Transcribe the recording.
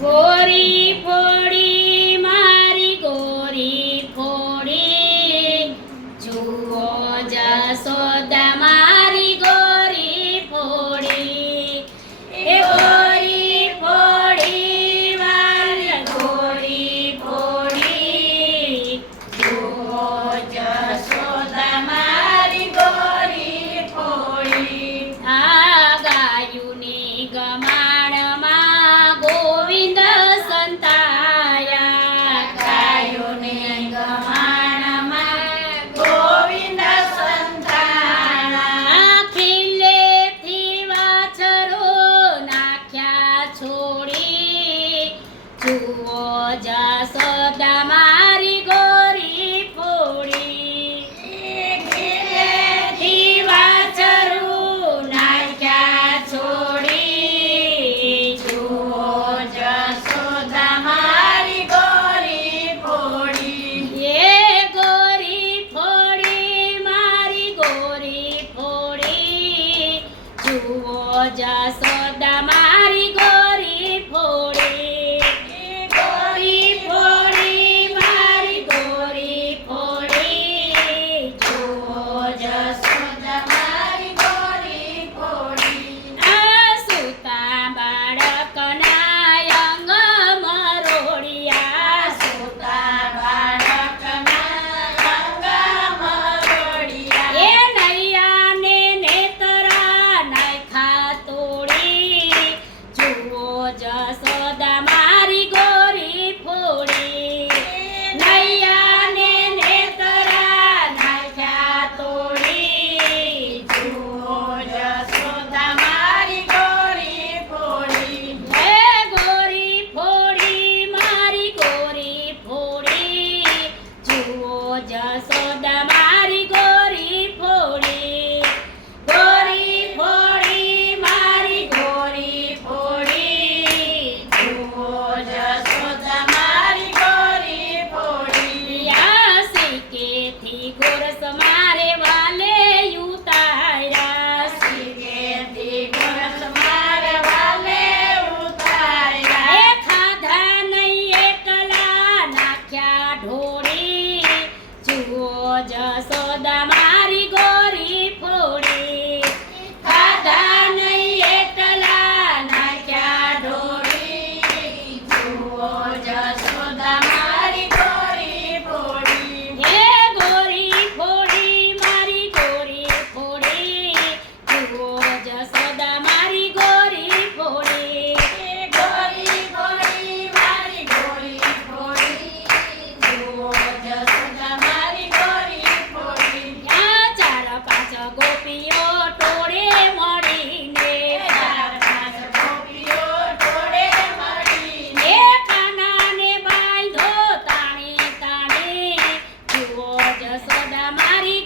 ગોરી ફોડી મારી ગોરી ફોડી. જુઓ જસોદા જુઓ જસોદા મારી ગોરી ફોડી વાછરું નાખ્યા છોડી જસોદા મારી ગોરી ફોડી એ ગોરી ફોડી મારી ગોરી ફોડી જુઓ જસોદા સોદા મારી ગોરી ફોડી. નૈયાને નેતરા નાખ્યા તોડી. સોદા મારી ગોરી ફોડી. હે ગોરી ફોડી, મારી ગોરી ફોડી. જુઓ જસોદા રાખ્યા ઢોરે જુઓ જસોદામાં દાદા મારી